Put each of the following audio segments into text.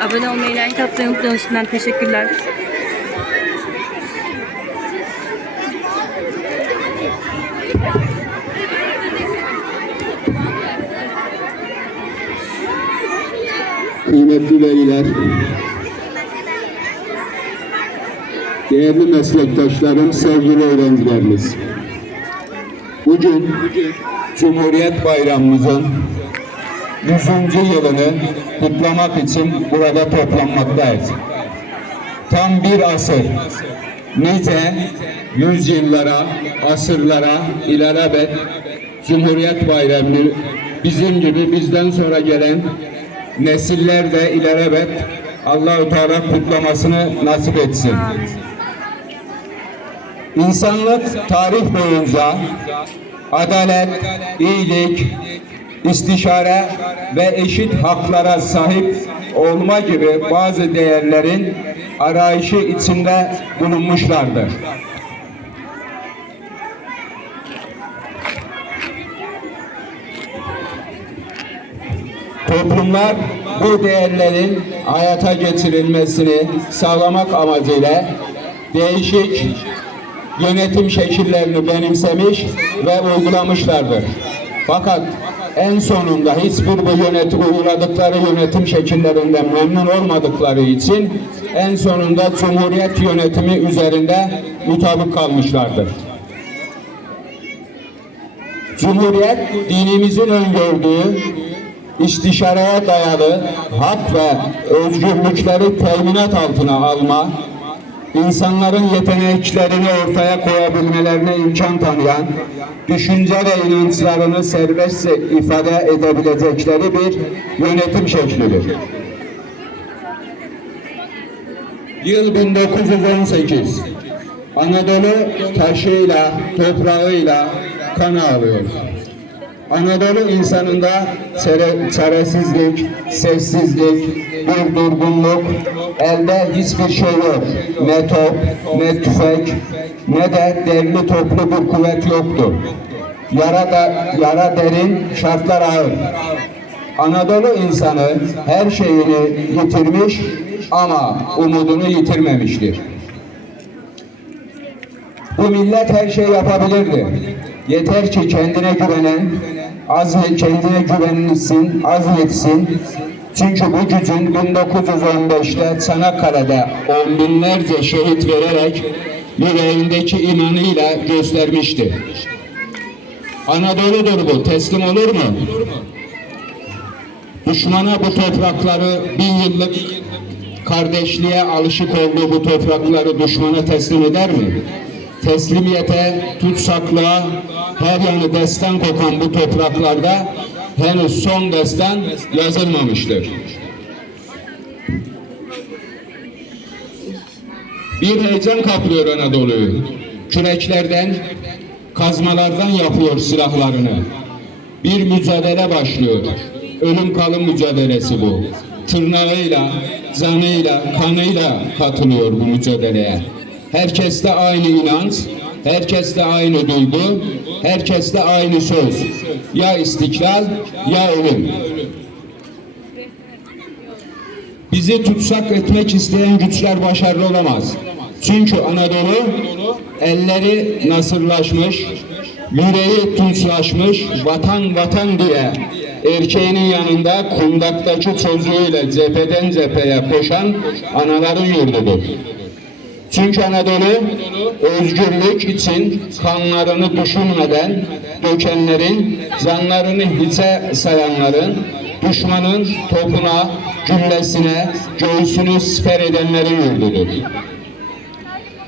Abone olmayı, like atmayı unutmayın. Şimdiden teşekkürler. kıymetli veliler, değerli meslektaşlarım, sevgili öğrencilerimiz. Bugün Cumhuriyet Bayramımızın 100. yılını kutlamak için burada toplanmaktayız. Tam bir asır, nice yüzyıllara, asırlara ilelebet Cumhuriyet Bayramı'nı bizim gibi bizden sonra gelen nesiller de ilelebet Allahu Teala kutlamasını nasip etsin. İnsanlık tarih boyunca adalet, iyilik, istişare ve eşit haklara sahip olma gibi bazı değerlerin arayışı içinde bulunmuşlardır. Toplumlar bu değerlerin hayata geçirilmesini sağlamak amacıyla değişik yönetim şekillerini benimsemiş ve uygulamışlardır. Fakat en sonunda hiçbir bu yönetim uyguladıkları yönetim şekillerinden memnun olmadıkları için en sonunda Cumhuriyet yönetimi üzerinde mutabık kalmışlardır. Cumhuriyet dinimizin öngördüğü istişareye dayalı hak ve özgürlükleri teminat altına alma, insanların yeteneklerini ortaya koyabilmelerine imkan tanıyan, düşünce ve inançlarını serbestçe ifade edebilecekleri bir yönetim şeklidir. Yıl 1918. Anadolu taşıyla, toprağıyla kan ağlıyor. Anadolu insanında çare, çaresizlik, sessizlik, bir durgunluk, elde hiçbir şey yok. Ne top, ne tüfek, ne de derli toplu bir kuvvet yoktu. Yara, da, yara derin, şartlar ağır. Anadolu insanı her şeyini yitirmiş ama umudunu yitirmemiştir. Bu millet her şey yapabilirdi. Yeter ki kendine güvenen, az kendine güvenilsin, azmetsin. Çünkü bu gücün 1915'te Çanakkale'de on binlerce şehit vererek yüreğindeki imanıyla göstermişti. Anadolu'dur bu, teslim olur mu? Düşmana bu toprakları bin yıllık kardeşliğe alışık olduğu bu toprakları düşmana teslim eder mi? Teslimiyete, tutsaklığa, her yanı destan kokan bu topraklarda henüz son destan yazılmamıştır. Bir heyecan kaplıyor Anadolu'yu. Küreklerden, kazmalardan yapıyor silahlarını. Bir mücadele başlıyor. Ölüm kalım mücadelesi bu. Tırnağıyla, canıyla, kanıyla katılıyor bu mücadeleye. Herkeste aynı inanç, herkeste aynı duygu, herkeste aynı söz. Ya istiklal ya ölüm. Bizi tutsak etmek isteyen güçler başarılı olamaz. Çünkü Anadolu elleri nasırlaşmış, yüreği tunçlaşmış, vatan vatan diye erkeğinin yanında kundaktaki çocuğuyla cepheden cepheye koşan anaların yurdudur. Çünkü Anadolu özgürlük için kanlarını düşünmeden dökenlerin, zanlarını hiçe sayanların, düşmanın topuna, güllesine, göğsünü siper edenlerin yurdudur.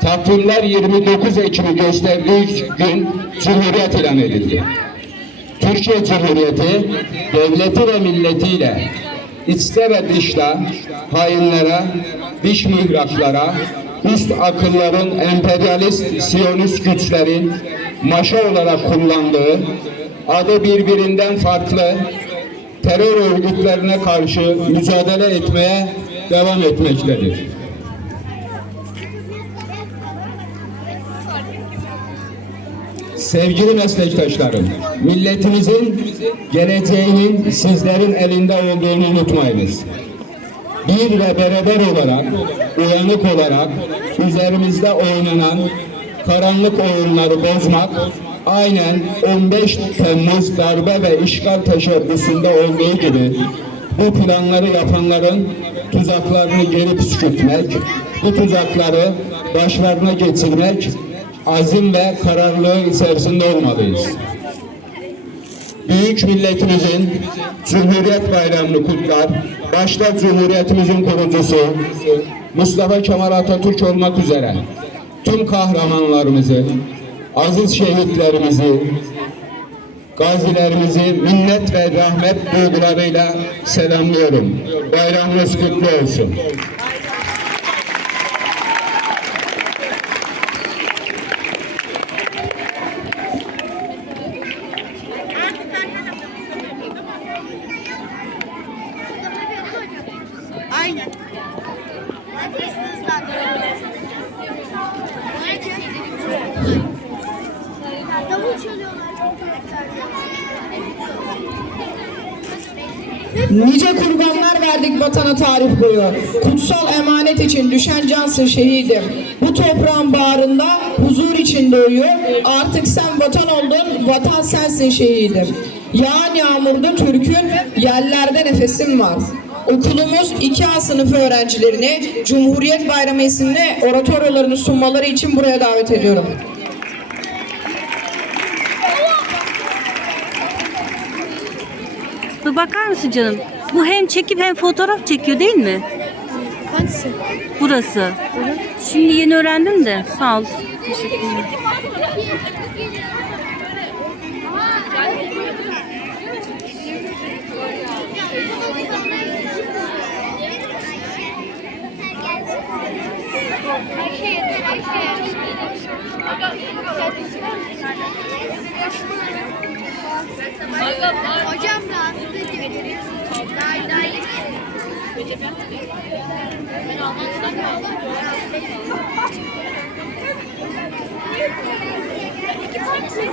Takvimler 29 Ekim'i gösterdiği gün Cumhuriyet ilan edildi. Türkiye Cumhuriyeti devleti ve milletiyle içte ve dışta hainlere, dış mihraklara, üst akılların emperyalist, siyonist güçlerin maşa olarak kullandığı adı birbirinden farklı terör örgütlerine karşı mücadele etmeye devam etmektedir. Sevgili meslektaşlarım, milletimizin geleceğinin sizlerin elinde olduğunu unutmayınız. Bir ve beraber olarak, uyanık olarak üzerimizde oynanan karanlık oyunları bozmak aynen 15 Temmuz darbe ve işgal teşebbüsünde olduğu gibi bu planları yapanların tuzaklarını geri püskürtmek, bu tuzakları başlarına getirmek azim ve kararlılığı içerisinde olmalıyız. Büyük milletimizin Cumhuriyet Bayramını kutlar. Başta Cumhuriyetimizin kurucusu Mustafa Kemal Atatürk olmak üzere tüm kahramanlarımızı, aziz şehitlerimizi, gazilerimizi minnet ve rahmet duygularıyla selamlıyorum. Bayramınız kutlu olsun. İçin düşen cansın şehidim. Bu toprağın bağrında huzur içinde uyuyor. Artık sen vatan oldun, vatan sensin şehidim. Yağan yağmurda Türk'ün yerlerde nefesim var. Okulumuz 2A sınıfı öğrencilerini Cumhuriyet Bayramı isimli oratoryolarını sunmaları için buraya davet ediyorum. Bir bakar mısın canım? Bu hem çekip hem fotoğraf çekiyor değil mi? Hangisi? Burası. Şimdi yeni öğrendim de. Sağ ol. Teşekkürler. Hocam rahatsız ediyor. Daha, daha yeni. İki tane şey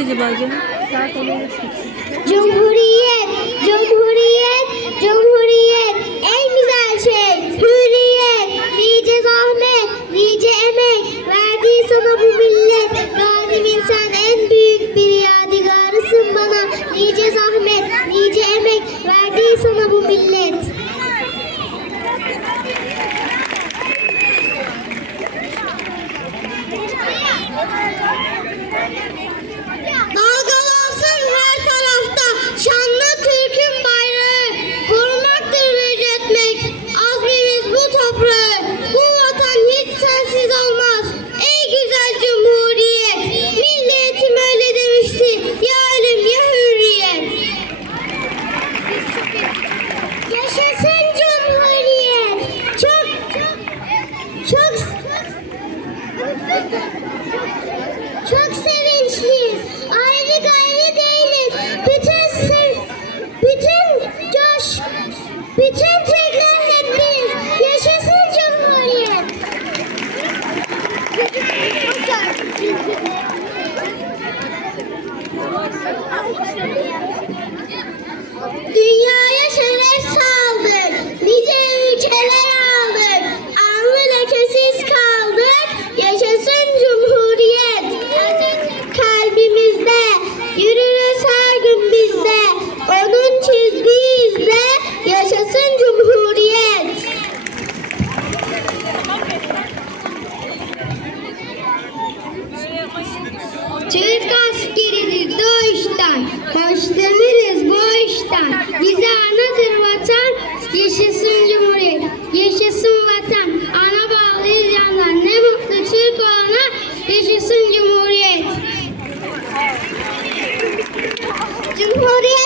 acaba canım? Cumhuriyet, Cumhuriyet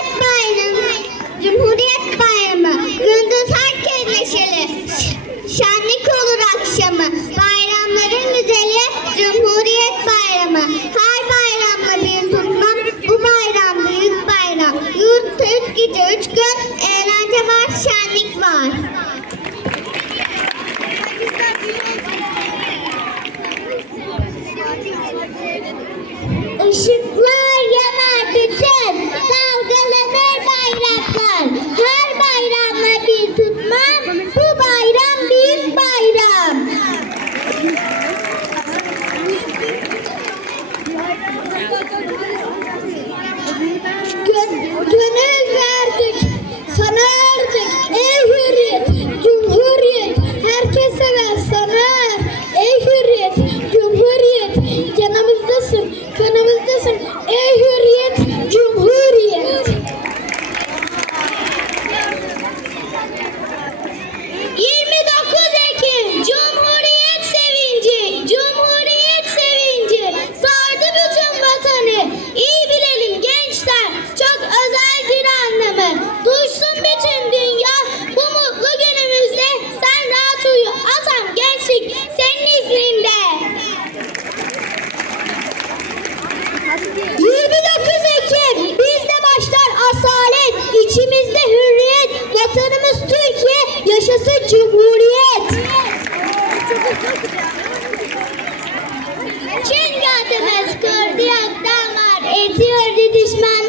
দিদিস মা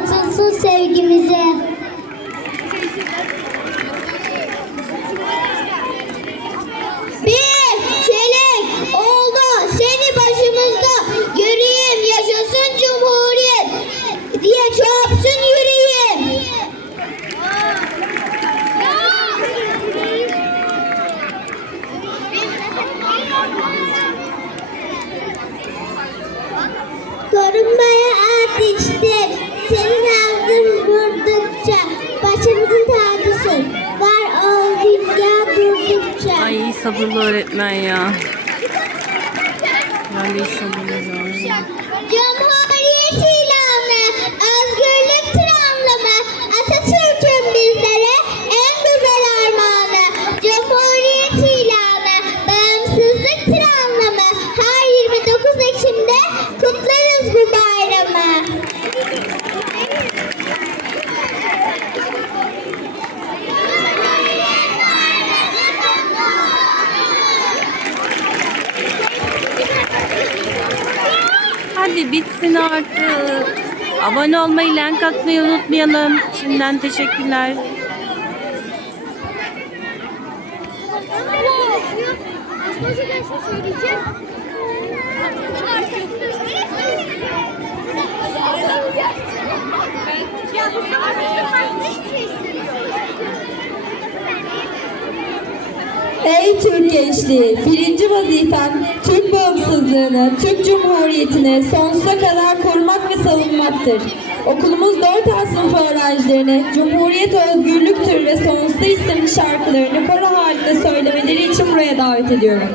todos os seus beğen katmayı unutmayalım. Şimdiden teşekkürler. Ey Türk gençliği, birinci vazifem Türk bağımsızlığını, Türk Cumhuriyeti'ni sonsuza kadar korumak ve savunmaktır. Okulumuz 4 A sınıf öğrencilerine Cumhuriyet Özgürlüktür ve Sonsuz isimli şarkılarını koro halinde söylemeleri için buraya davet ediyorum.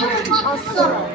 啊四楼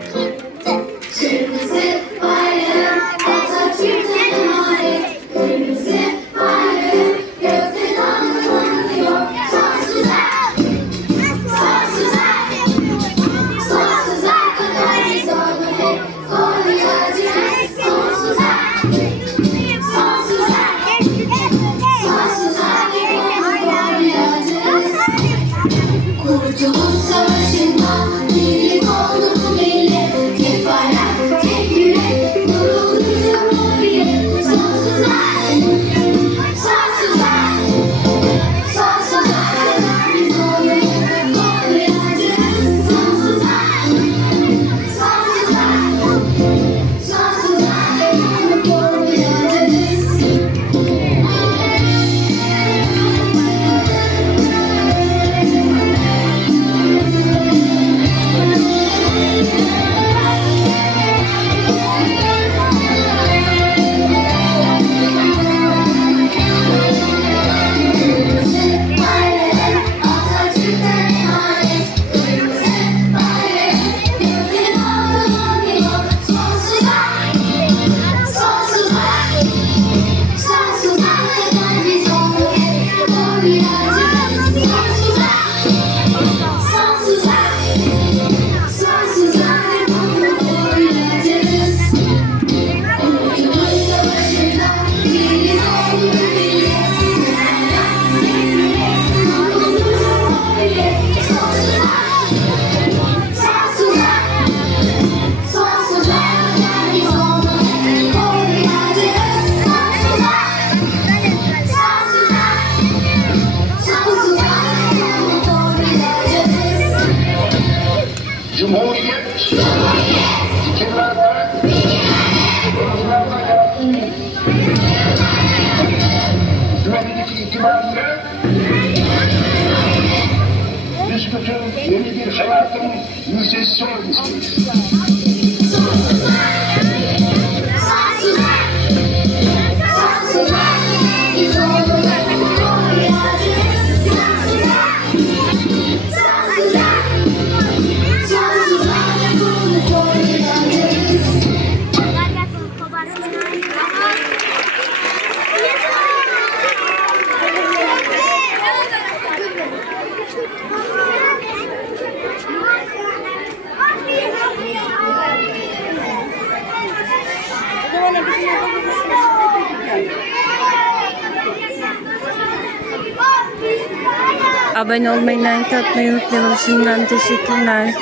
Abone olmayı, like atmayı unutmayalım. Şimdiden teşekkürler.